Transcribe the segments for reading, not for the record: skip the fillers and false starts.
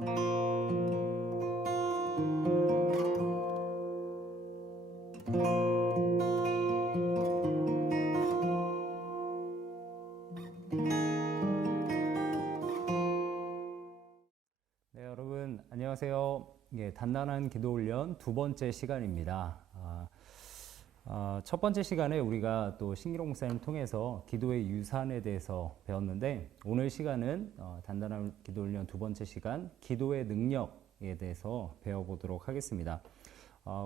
네, 여러분 안녕하세요. 예, 단단한 기도 훈련 두 번째 시간입니다. 첫 번째 시간에 우리가 또 신기록 목사님 통해서 기도의 유산에 대해서 배웠는데, 오늘 시간은 단단한 기도 훈련 두 번째 시간 기도의 능력에 대해서 배워보도록 하겠습니다.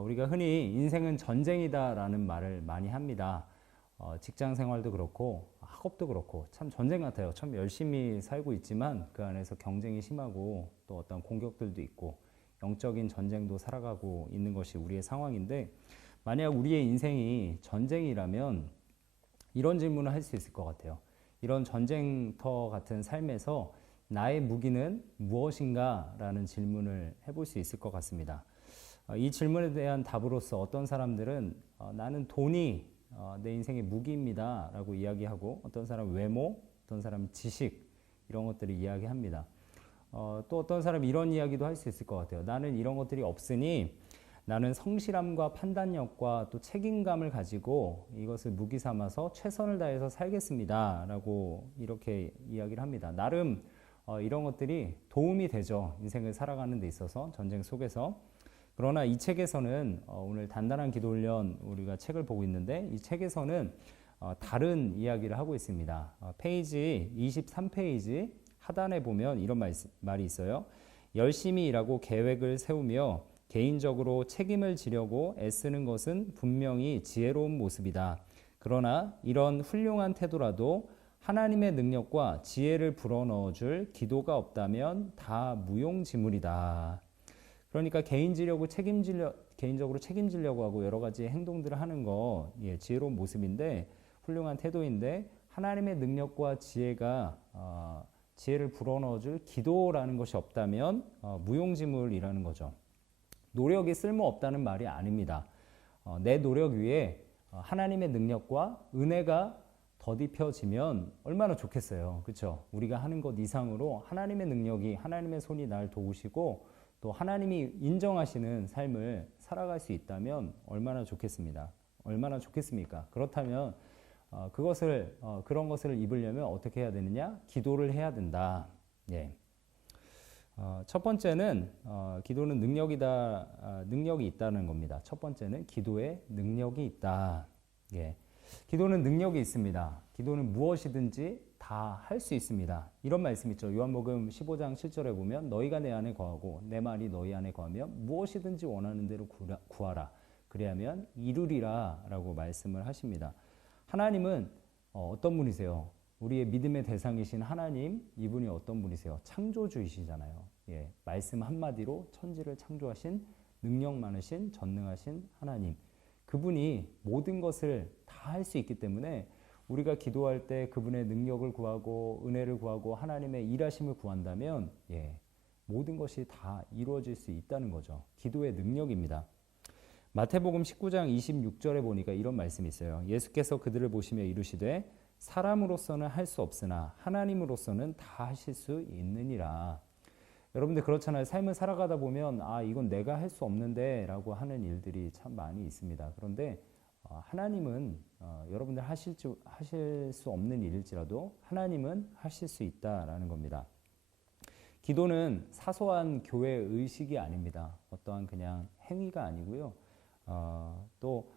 우리가 흔히 인생은 전쟁이다라는 말을 많이 합니다. 직장 생활도 그렇고 학업도 그렇고 참 전쟁 같아요. 참 열심히 살고 있지만 그 안에서 경쟁이 심하고 또 어떤 공격들도 있고 영적인 전쟁도 살아가고 있는 것이 우리의 상황인데, 만약 우리의 인생이 전쟁이라면 이런 질문을 할 수 있을 것 같아요. 이런 전쟁터 같은 삶에서 나의 무기는 무엇인가? 라는 질문을 해볼 수 있을 것 같습니다. 이 질문에 대한 답으로서 어떤 사람들은 나는 돈이 내 인생의 무기입니다 라고 이야기하고, 어떤 사람은 외모, 어떤 사람은 지식, 이런 것들을 이야기합니다. 또 어떤 사람은 이런 이야기도 할 수 있을 것 같아요. 나는 이런 것들이 없으니 나는 성실함과 판단력과 또 책임감을 가지고 이것을 무기 삼아서 최선을 다해서 살겠습니다 라고 이렇게 이야기를 합니다. 나름 이런 것들이 도움이 되죠. 인생을 살아가는 데 있어서, 전쟁 속에서. 그러나 이 책에서는 오늘 단단한 기도 훈련 우리가 책을 보고 있는데, 이 책에서는 다른 이야기를 하고 있습니다. 페이지 23페이지 하단에 보면 이런 말이 있어요. 열심히 일하고 계획을 세우며 개인적으로 책임을 지려고 애쓰는 것은 분명히 지혜로운 모습이다. 그러나 이런 훌륭한 태도라도 하나님의 능력과 지혜를 불어넣어줄 기도가 없다면 다 무용지물이다. 그러니까 개인적으로 책임지려고 하고 여러 가지 행동들을 하는 거, 지혜로운 모습인데, 훌륭한 태도인데, 하나님의 능력과 지혜를 불어넣어줄 기도라는 것이 없다면 무용지물이라는 거죠. 노력이 쓸모없다는 말이 아닙니다. 내 노력 위에 하나님의 능력과 은혜가 더딥혀지면 얼마나 좋겠어요. 그렇죠? 우리가 하는 것 이상으로 하나님의 능력이, 하나님의 손이 날 도우시고 또 하나님이 인정하시는 삶을 살아갈 수 있다면 얼마나 좋겠습니다. 얼마나 좋겠습니까? 그렇다면 그런 것을 입으려면 어떻게 해야 되느냐? 기도를 해야 된다. 예. 첫 번째는 기도는 능력이 있다는 겁니다. 첫 번째는 기도에 능력이 있다. 예. 기도는 능력이 있습니다. 기도는 무엇이든지 다 할 수 있습니다. 이런 말씀 있죠. 요한복음 15장 7절에 보면 너희가 내 안에 거하고 내 말이 너희 안에 거하면 무엇이든지 원하는 대로 구하라. 그리하면 이루리라 라고 말씀을 하십니다. 하나님은 어떤 분이세요? 우리의 믿음의 대상이신 하나님, 이분이 어떤 분이세요? 창조주이시잖아요. 예, 말씀 한마디로 천지를 창조하신 능력 많으신 전능하신 하나님, 그분이 모든 것을 다 할 수 있기 때문에 우리가 기도할 때 그분의 능력을 구하고 은혜를 구하고 하나님의 일하심을 구한다면 모든 것이 다 이루어질 수 있다는 거죠. 기도의 능력입니다. 마태복음 19장 26절에 보니까 이런 말씀이 있어요. 예수께서 그들을 보시며 이르시되 사람으로서는 할 수 없으나 하나님으로서는 다 하실 수 있느니라. 여러분들 그렇잖아요. 삶을 살아가다 보면 이건 내가 할 수 없는데 라고 하는 일들이 참 많이 있습니다. 그런데 하나님은 여러분들 하실 수 없는 일일지라도 하나님은 하실 수 있다라는 겁니다. 기도는 사소한 교회 의식이 아닙니다. 어떠한 그냥 행위가 아니고요. 또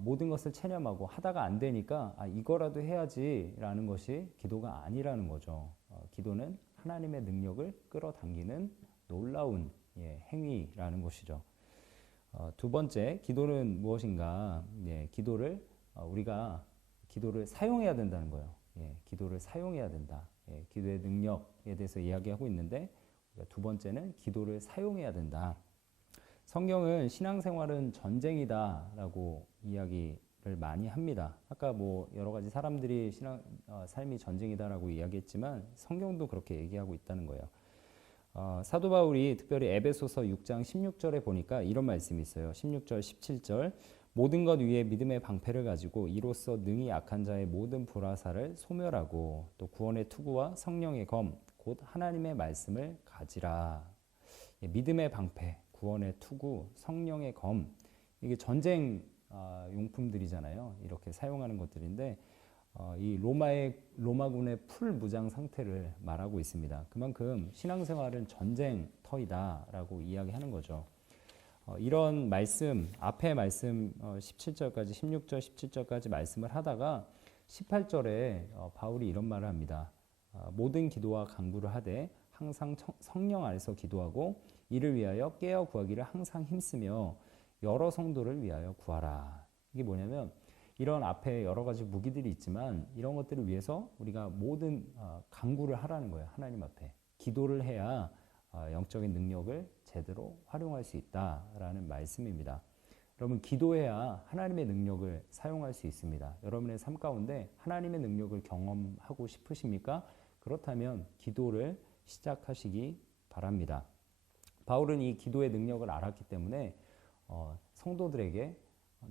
모든 것을 체념하고 하다가 안 되니까 이거라도 해야지라는 것이 기도가 아니라는 거죠. 기도는 하나님의 능력을 끌어당기는 놀라운 행위라는 것이죠. 두 번째, 기도는 무엇인가? 우리가 기도를 사용해야 된다는 거예요. 기도를 사용해야 된다. 기도의 능력에 대해서 이야기하고 있는데, 두 번째는 기도를 사용해야 된다. 성경은 신앙생활은 전쟁이다라고 이야기를 많이 합니다. 아까 여러 가지 사람들이 삶이 전쟁이다라고 이야기했지만 성경도 그렇게 얘기하고 있다는 거예요. 사도 바울이 특별히 에베소서 6장 16절에 보니까 이런 말씀이 있어요. 16절, 17절. 모든 것 위에 믿음의 방패를 가지고 이로써 능히 악한 자의 모든 불화살을 소멸하고 또 구원의 투구와 성령의 검, 곧 하나님의 말씀을 가지라. 믿음의 방패, 구원의 투구, 성령의 검, 이게 전쟁 용품들이잖아요. 이렇게 사용하는 것들인데 이 로마군의 풀 무장 상태를 말하고 있습니다. 그만큼 신앙생활은 전쟁터이다라고 이야기하는 거죠. 이런 말씀, 앞에 말씀 17절까지 16절, 17절까지 말씀을 하다가 18절에 바울이 이런 말을 합니다. 모든 기도와 간구를 하되 항상 성령 안에서 기도하고 이를 위하여 깨어 구하기를 항상 힘쓰며 여러 성도를 위하여 구하라. 이게 뭐냐면 이런 앞에 여러 가지 무기들이 있지만 이런 것들을 위해서 우리가 모든 간구를 하라는 거예요. 하나님 앞에. 기도를 해야 영적인 능력을 제대로 활용할 수 있다라는 말씀입니다. 여러분, 기도해야 하나님의 능력을 사용할 수 있습니다. 여러분의 삶 가운데 하나님의 능력을 경험하고 싶으십니까? 그렇다면 기도를 시작하시기 바랍니다. 바울은 이 기도의 능력을 알았기 때문에 성도들에게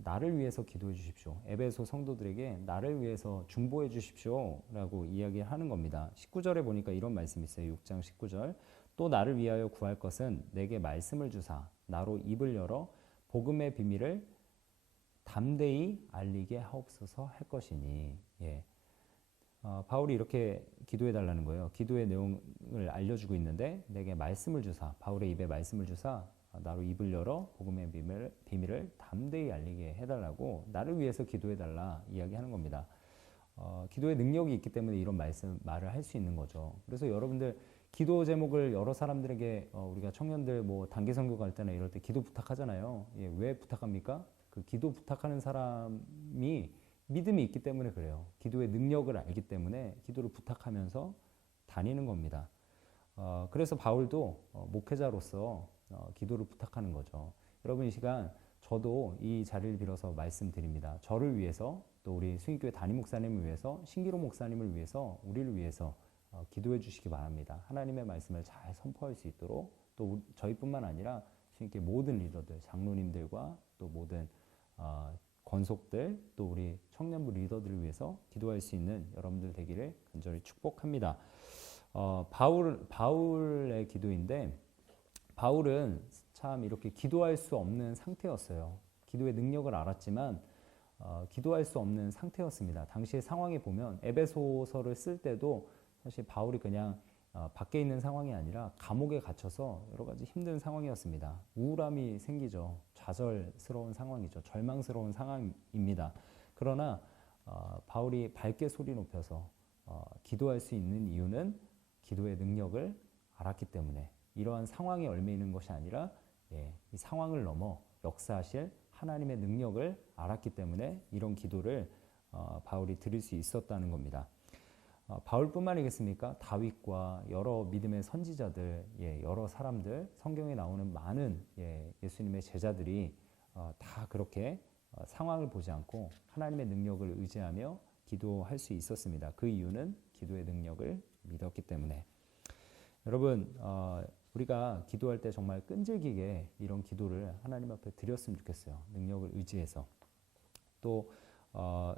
나를 위해서 기도해 주십시오. 에베소 성도들에게 나를 위해서 중보해 주십시오 라고 이야기하는 겁니다. 19절에 보니까 이런 말씀이 있어요. 6장 19절. 또 나를 위하여 구할 것은 내게 말씀을 주사 나로 입을 열어 복음의 비밀을 담대히 알리게 하옵소서 할 것이니. 예. 바울이 이렇게 기도해 달라는 거예요. 기도의 내용을 알려주고 있는데 내게 말씀을 주사, 바울의 입에 말씀을 주사 나로 입을 열어 복음의 비밀을 담대히 알리게 해달라고 나를 위해서 기도해달라 이야기하는 겁니다. 기도의 능력이 있기 때문에 이런 말을 할 수 있는 거죠. 그래서 여러분들 기도 제목을 여러 사람들에게 우리가 청년들 뭐 단기 선교 갈 때나 이럴 때 기도 부탁하잖아요. 예, 왜 부탁합니까? 그 기도 부탁하는 사람이 믿음이 있기 때문에 그래요. 기도의 능력을 알기 때문에 기도를 부탁하면서 다니는 겁니다. 그래서 바울도 목회자로서 기도를 부탁하는 거죠. 여러분, 이 시간 저도 이 자리를 빌어서 말씀드립니다. 저를 위해서, 또 우리 수익교회 담임 목사님을 위해서, 신기로 목사님을 위해서, 우리를 위해서 기도해 주시기 바랍니다. 하나님의 말씀을 잘 선포할 수 있도록, 또 저희뿐만 아니라 수익교회 모든 리더들, 장로님들과 또 모든 권속들, 또 우리 청년부 리더들을 위해서 기도할 수 있는 여러분들 되기를 간절히 축복합니다. 바울의 기도인데, 바울은 참 이렇게 기도할 수 없는 상태였어요. 기도의 능력을 알았지만 기도할 수 없는 상태였습니다. 당시의 상황에 보면 에베소서를 쓸 때도 사실 바울이 그냥 밖에 있는 상황이 아니라 감옥에 갇혀서 여러 가지 힘든 상황이었습니다. 우울함이 생기죠. 좌절스러운 상황이죠. 절망스러운 상황입니다. 그러나 바울이 밝게 소리 높여서 기도할 수 있는 이유는 기도의 능력을 알았기 때문에, 이러한 상황에 얽매이는 것이 아니라 이 상황을 넘어 역사하실 하나님의 능력을 알았기 때문에 이런 기도를 바울이 드릴 수 있었다는 겁니다. 바울뿐만이겠습니까? 다윗과 여러 믿음의 선지자들, 여러 사람들, 성경에 나오는 많은 예수님의 제자들이 다 그렇게 상황을 보지 않고 하나님의 능력을 의지하며 기도할 수 있었습니다. 그 이유는 기도의 능력을 믿었기 때문에. 여러분, 우리가 기도할 때 정말 끈질기게 이런 기도를 하나님 앞에 드렸으면 좋겠어요. 능력을 의지해서. 또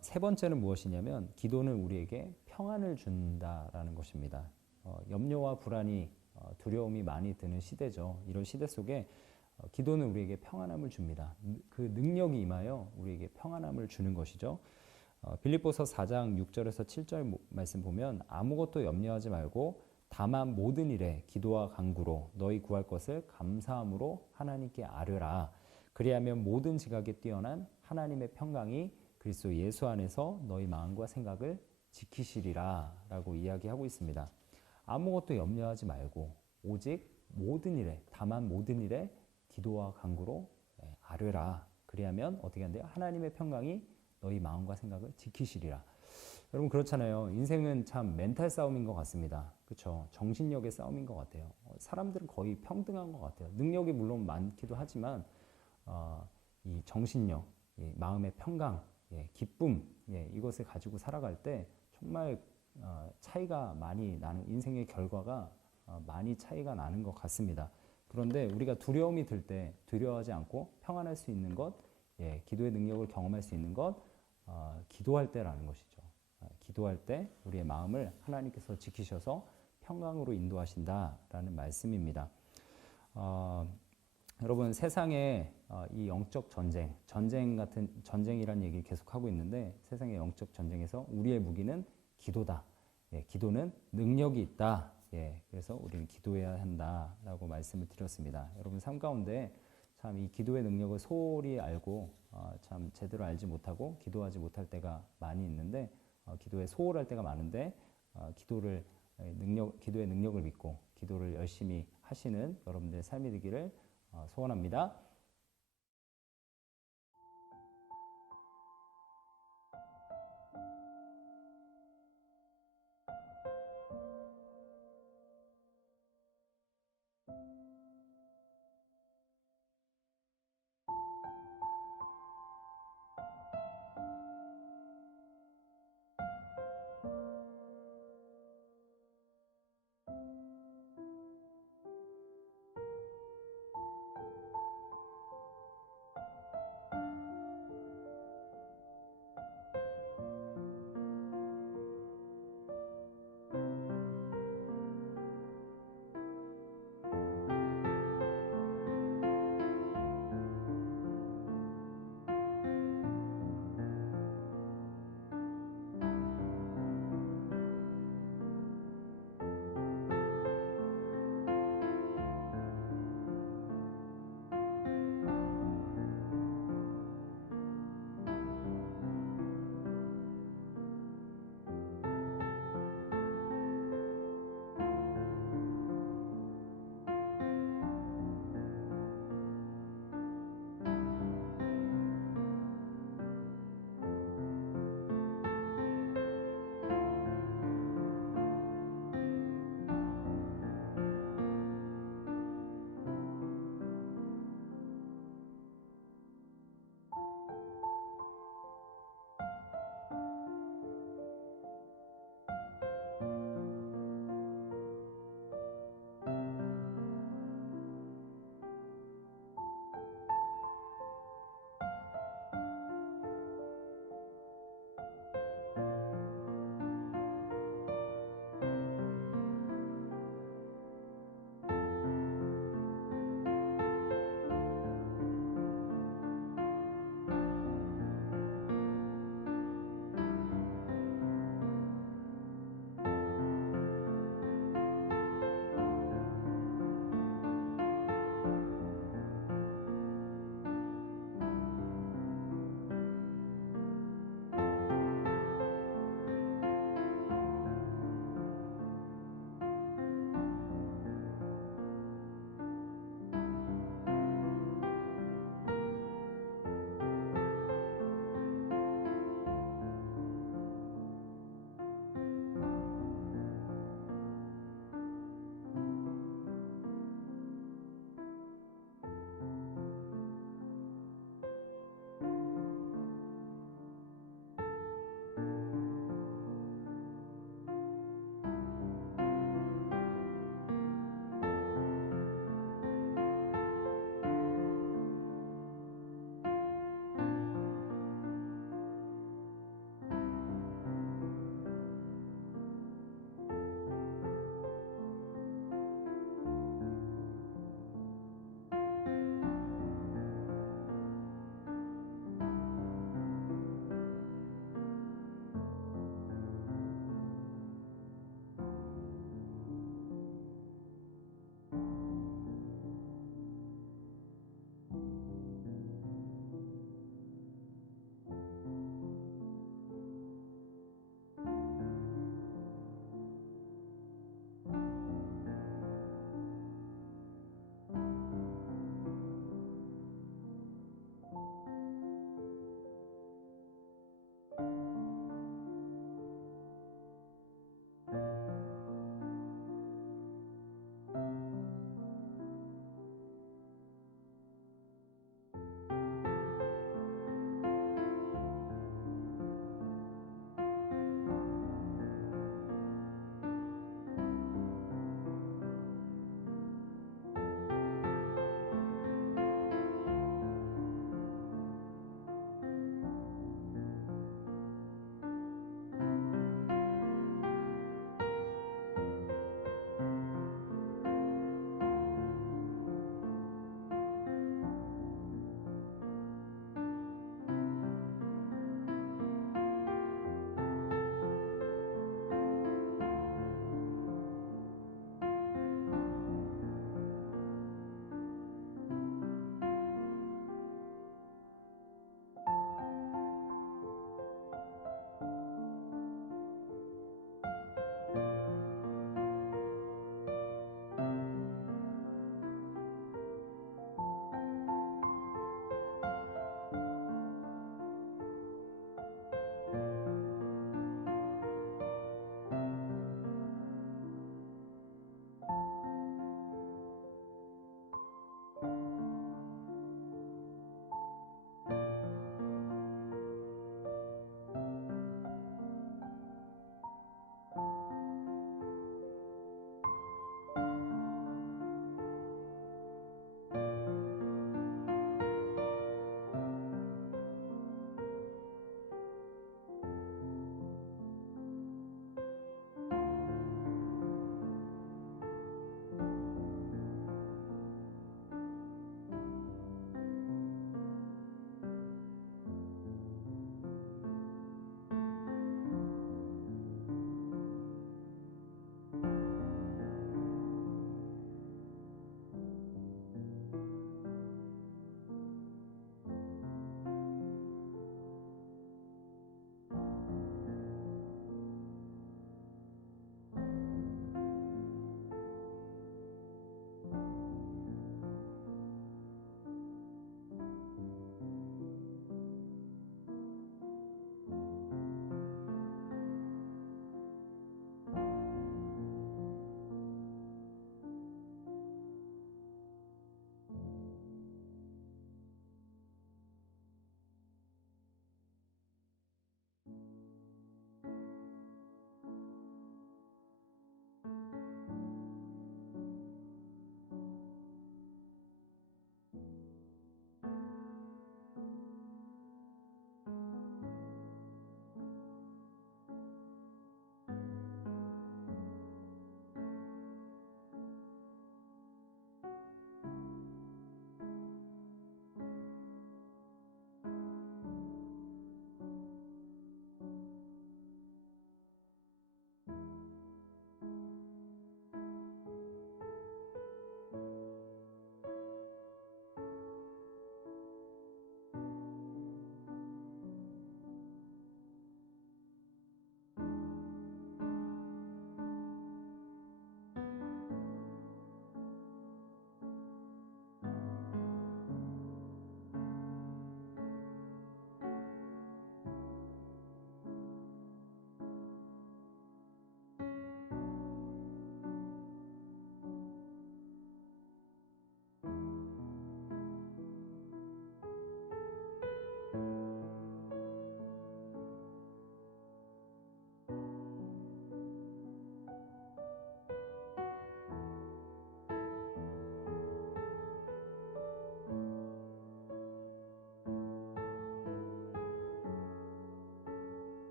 세 번째는 무엇이냐면 기도는 우리에게 평안을 준다라는 것입니다. 염려와 불안이 두려움이 많이 드는 시대죠. 이런 시대 속에 기도는 우리에게 평안함을 줍니다. 그 능력이 임하여 우리에게 평안함을 주는 것이죠. 빌립보서 4장 6절에서 7절 말씀 보면 아무것도 염려하지 말고 다만 모든 일에 기도와 간구로 너희 구할 것을 감사함으로 하나님께 아뢰라. 그리하면 모든 지각에 뛰어난 하나님의 평강이 그리스도 예수 안에서 너희 마음과 생각을 지키시리라 라고 이야기하고 있습니다. 아무것도 염려하지 말고 오직 모든 일에, 다만 모든 일에 기도와 간구로 아뢰라. 그리하면 어떻게 한대요? 하나님의 평강이 너희 마음과 생각을 지키시리라. 여러분, 그렇잖아요. 인생은 참 멘탈 싸움인 것 같습니다. 그렇죠? 정신력의 싸움인 것 같아요. 사람들은 거의 평등한 것 같아요. 능력이 물론 많기도 하지만 이 정신력, 마음의 평강, 기쁨, 이것을 가지고 살아갈 때 정말 차이가 많이 나는, 인생의 결과가 많이 차이가 나는 것 같습니다. 그런데 우리가 두려움이 들 때 두려워하지 않고 평안할 수 있는 것, 기도의 능력을 경험할 수 있는 것, 기도할 때라는 것이죠. 기도할 때 우리의 마음을 하나님께서 지키셔서 평강으로 인도하신다라는 말씀입니다. 어, 여러분 세상에 이 영적 전쟁이란 얘기를 계속 하고 있는데 세상의 영적 전쟁에서 우리의 무기는 기도다. 예, 기도는 능력이 있다. 예, 그래서 우리는 기도해야 한다라고 말씀을 드렸습니다. 여러분 삶 가운데 참 이 기도의 능력을 소홀히 알고 참 제대로 알지 못하고 기도하지 못할 때가 많이 있는데 기도에 소홀할 때가 많은데 기도의 능력을 믿고 기도를 열심히 하시는 여러분들의 삶이 되기를 소원합니다.